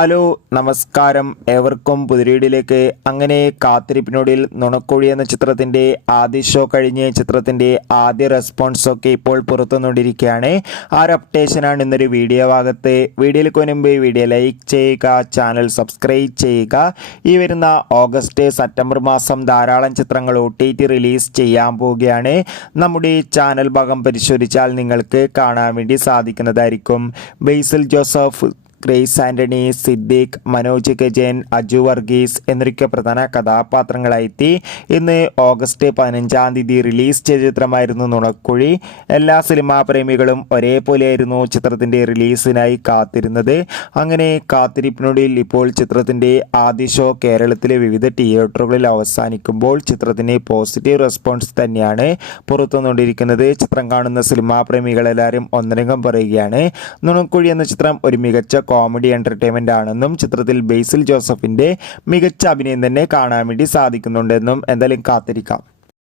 Hello നമസ്കാരം, ഏവർക്കും പുതിരീടിലേക്ക്. അങ്ങനെ കാത്തിരിപ്പിനൊടിയിൽ നുണക്കുഴി എന്ന ചിത്രത്തിൻ്റെ ആദ്യ ഷോ കഴിഞ്ഞ് ചിത്രത്തിൻ്റെ ആദ്യ റെസ്പോൺസൊക്കെ ഇപ്പോൾ പുറത്തുനിന്നിരിക്കുകയാണ്. ആ ഒരു അപ്ഡേഷനാണ് ഇന്നൊരു വീഡിയോ ഭാഗത്ത്. വീഡിയോയിൽ മുൻപ് വീഡിയോ ലൈക്ക് ചെയ്യുക, ചാനൽ സബ്സ്ക്രൈബ് ചെയ്യുക. ഈ വരുന്ന ഓഗസ്റ്റ് സെപ്റ്റംബർ മാസം ധാരാളം ചിത്രങ്ങൾ OTT റിലീസ് ചെയ്യാൻ പോവുകയാണ്. നമ്മുടെ ചാനൽ ഭാഗം പരിശോധിച്ചാൽ നിങ്ങൾക്ക് കാണാൻ വേണ്ടി സാധിക്കുന്നതായിരിക്കും. ബേസിൽ ജോസഫ്, ഗ്രേസ് ആൻ്റണി, സിദ്ദീഖ്, മനോജ് കെജൻ, അജു വർഗീസ് എന്നൊക്കെ പ്രധാന കഥാപാത്രങ്ങളായെത്തി ഇന്ന് ഓഗസ്റ്റ് 15-ാം തീയതി റിലീസ് ചെയ്ത ചിത്രമായിരുന്നു നുണക്കുഴി. എല്ലാ സിനിമാ പ്രേമികളും ഒരേപോലെയായിരുന്നു ചിത്രത്തിൻ്റെ റിലീസിനായി കാത്തിരുന്നത്. അങ്ങനെ കാത്തിരിപ്പിനൊടുവിൽ ഇപ്പോൾ ചിത്രത്തിൻ്റെ ആദ്യ ഷോ കേരളത്തിലെ വിവിധ തിയേറ്ററുകളിൽ അവസാനിക്കുമ്പോൾ ചിത്രത്തിന് പോസിറ്റീവ് റെസ്പോൺസ് തന്നെയാണ് പുറത്തുനിന്നുകൊണ്ടിരിക്കുന്നത്. ചിത്രം കാണുന്ന സിനിമാ പ്രേമികളെല്ലാവരും ഒന്നരംഗം പറയുകയാണ്, നുണക്കുഴി എന്ന ചിത്രം ഒരു മികച്ച കോമഡി എൻ്റർടൈൻമെൻ്റ് ആണെന്നും ചിത്രത്തിൽ ബേസിൽ ജോസഫിൻ്റെ മികച്ച അഭിനയം തന്നെ കാണാൻ വേണ്ടി സാധിക്കുന്നുണ്ടെന്നും എന്തായാലും കാത്തിരിക്കാം.